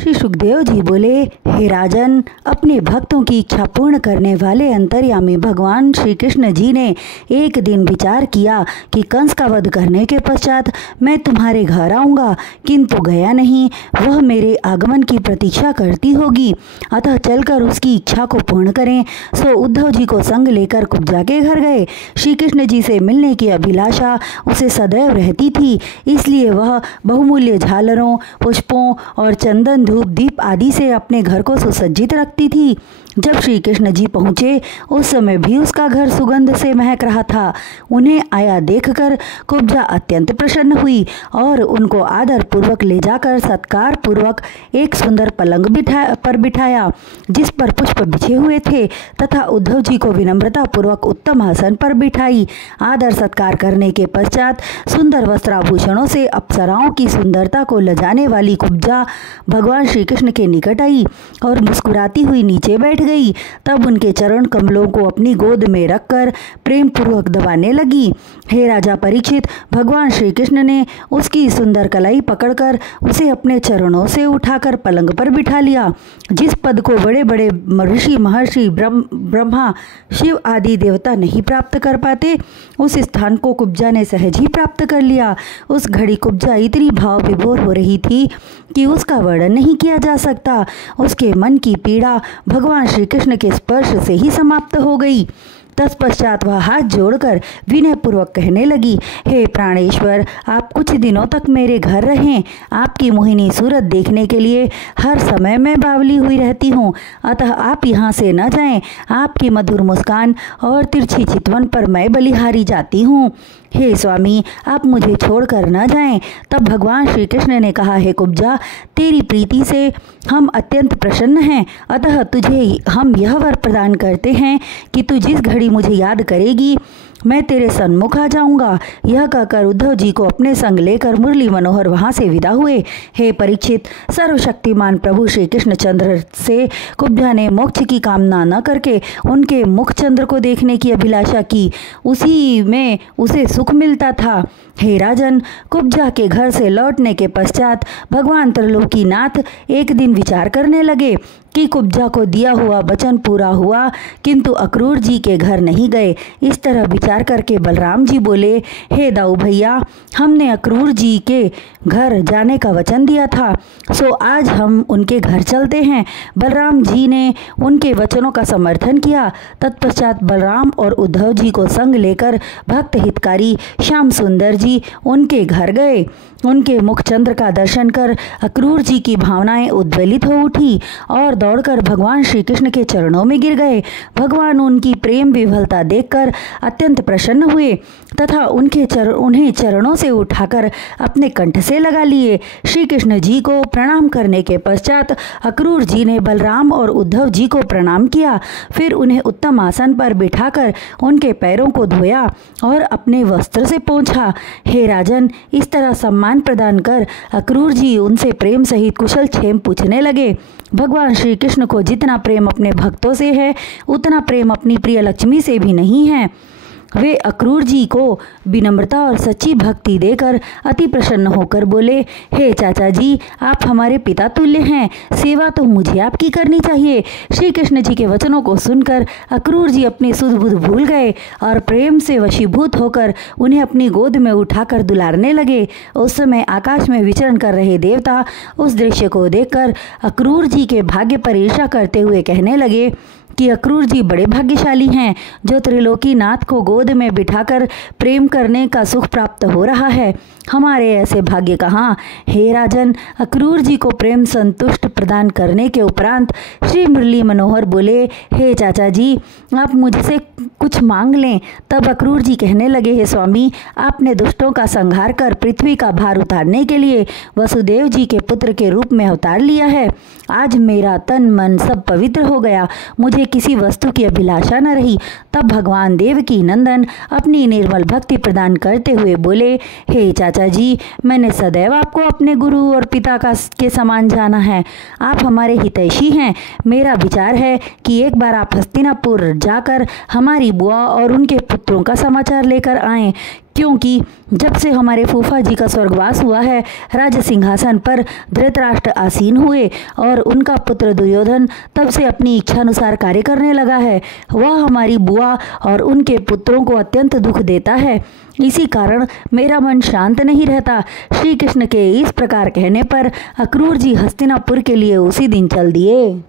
श्री सुखदेव जी बोले, हे राजन, अपने भक्तों की इच्छा पूर्ण करने वाले अंतर्यामी भगवान श्री कृष्ण जी ने एक दिन विचार किया कि कंस का वध करने के पश्चात मैं तुम्हारे घर आऊँगा, किंतु गया नहीं। वह मेरे आगमन की प्रतीक्षा करती होगी, अतः चलकर उसकी इच्छा को पूर्ण करें। सो उद्धव जी को संग लेकर कुब्जा के घर गए। श्री कृष्ण जी से मिलने की अभिलाषा उसे सदैव रहती थी, इसलिए वह बहुमूल्य झालरों, पुष्पों और चंदन, धूप, दीप आदि से अपने घर को सुसज्जित रखती थी। जब श्री कृष्ण जी पहुँचे उस समय भी उसका घर सुगंध से महक रहा था। उन्हें आया देखकर कुब्जा अत्यंत प्रसन्न हुई और उनको आदर पूर्वक ले जाकर सत्कार पूर्वक एक सुंदर पलंग पर बिठाया, जिस पर पुष्प बिछे हुए थे, तथा उद्धव जी को विनम्रता पूर्वक उत्तम आसन पर बिठाई। आदर सत्कार करने के पश्चात सुंदर वस्त्राभूषणों से अप्सराओं की सुंदरता को लजाने वाली कुब्जा भगवान श्री कृष्ण के निकट आई और मुस्कुराती हुई नीचे बैठ गई। तब उनके चरण कमलों को अपनी गोद में रखकर प्रेम पूर्वक दबाने लगी। हे राजा परीक्षित, भगवान श्री कृष्ण ने उसकी सुंदर कलाई पकड़कर उसे अपने चरणों से उठाकर पलंग पर बिठा लिया। जिस पद को बड़े बड़े ऋषि, महर्षि, ब्रह्मा, शिव आदि देवता नहीं प्राप्त कर पाते, उस स्थान को कुब्जा ने सहज ही प्राप्त कर लिया। उस घड़ी कुब्जा इतनी भाव विभोर हो रही थी कि उसका वर्णन नहीं किया जा सकता। उसके मन की पीड़ा भगवान श्री कृष्ण के स्पर्श से ही समाप्त हो गई। तत्पश्चात वह हाथ जोड़कर विनय पूर्वक कहने लगी, हे प्राणेश्वर, आप कुछ दिनों तक मेरे घर रहें। आपकी मोहिनी सूरत देखने के लिए हर समय मैं बावली हुई रहती हूँ, अतः आप यहाँ से न जाएं। आपकी मधुर मुस्कान और तिरछी चितवन पर मैं बलिहारी जाती हूँ। हे स्वामी, आप मुझे छोड़कर न जाएं। तब भगवान श्री कृष्ण ने कहा, हे कुब्जा, तेरी प्रीति से हम अत्यंत प्रसन्न हैं, अतः तुझे हम यह वर प्रदान करते हैं कि तू जिस घड़ी मुझे याद करेगी मैं तेरे सन्मुख आ जाऊंगा। यह कहकर उद्धव जी को अपने संग लेकर मुरली मनोहर वहां से विदा हुए। हे परीक्षित, सर्वशक्तिमान प्रभु श्री कृष्णचंद्र से कुब्जा ने मोक्ष की कामना न करके उनके मुखचंद्र को देखने की अभिलाषा की, उसी में उसे सुख मिलता था। हे राजन, कुब्जा के घर से लौटने के पश्चात भगवान त्रिलोकीनाथ एक दिन विचार करने लगे कि कुब्जा को दिया हुआ वचन पूरा हुआ, किंतु अक्रूर जी के घर नहीं गए। इस तरह विचार करके बलराम जी बोले, हे दाऊ भैया, हमने अक्रूर जी के घर जाने का वचन दिया था, सो आज हम उनके घर चलते हैं। बलराम जी ने उनके वचनों का समर्थन किया। तत्पश्चात बलराम और उद्धव जी को संग लेकर भक्त हितकारी श्याम सुंदर जी उनके घर गए। उनके मुखचंद्र का दर्शन कर अक्रूर जी की भावनाएं उद्वेलित हो उठी और दौड़कर भगवान श्री कृष्ण के चरणों में गिर गए। भगवान उनकी प्रेम विह्वलता देखकर अत्यंत प्रसन्न हुए तथा उन्हें चरणों से उठाकर अपने कंठ से लगा लिए। श्री कृष्ण जी को प्रणाम करने के पश्चात अक्रूर जी ने बलराम और उद्धव जी को प्रणाम किया। फिर उन्हें उत्तम आसन पर बिठाकर उनके पैरों को धोया और अपने वस्त्र से पोंछा। हे राजन, इस तरह सम्मान प्रदान कर अक्रूर जी उनसे प्रेम सहित कुशल क्षेम पूछने लगे। भगवान श्री कृष्ण को जितना प्रेम अपने भक्तों से है, उतना प्रेम अपनी प्रिय लक्ष्मी से भी नहीं है। वे अक्रूर जी को विनम्रता और सच्ची भक्ति देकर अति प्रसन्न होकर बोले, हे चाचा जी, आप हमारे पिता तुल्य हैं, सेवा तो मुझे आपकी करनी चाहिए। श्री कृष्ण जी के वचनों को सुनकर अक्रूर जी अपनी सुध बुध भूल गए और प्रेम से वशीभूत होकर उन्हें अपनी गोद में उठाकर दुलारने लगे। उस समय आकाश में विचरण कर रहे देवता उस दृश्य को देखकर अक्रूर जी के भाग्य पर ईर्ष्या करते हुए कहने लगे कि अक्रूर जी बड़े भाग्यशाली हैं, जो त्रिलोकीनाथ को गोद में बिठाकर प्रेम करने का सुख प्राप्त हो रहा है। हमारे ऐसे भाग्य कहाँ। हे राजन, अक्रूर जी को प्रेम संतुष्ट प्रदान करने के उपरांत श्री मुरली मनोहर बोले, हे चाचा जी, आप मुझसे कुछ मांग लें। तब अक्रूर जी कहने लगे, हे स्वामी, आपने दुष्टों का संहार कर पृथ्वी का भार उतारने के लिए वसुदेव जी के पुत्र के रूप में अवतार लिया है। आज मेरा तन मन सब पवित्र हो गया, मुझे किसी वस्तु की अभिलाषा न रही। तब भगवान देवकी नंदन अपनी निर्मल भक्ति प्रदान करते हुए बोले, हे चाचा जी, मैंने सदैव आपको अपने गुरु और पिता के समान जाना है। आप हमारे हितैषी हैं। मेरा विचार है कि एक बार आप हस्तिनापुर जाकर हमारी बुआ और उनके पुत्रों का समाचार लेकर आएं, क्योंकि जब से हमारे फूफा जी का स्वर्गवास हुआ है, राज सिंहासन पर धृतराष्ट्र आसीन हुए और उनका पुत्र दुर्योधन तब से अपनी इच्छानुसार कार्य करने लगा है। वह हमारी बुआ और उनके पुत्रों को अत्यंत दुख देता है। इसी कारण मेरा मन शांत नहीं रहता। श्री कृष्ण के इस प्रकार कहने पर अक्रूर जी हस्तिनापुर के लिए उसी दिन चल दिए।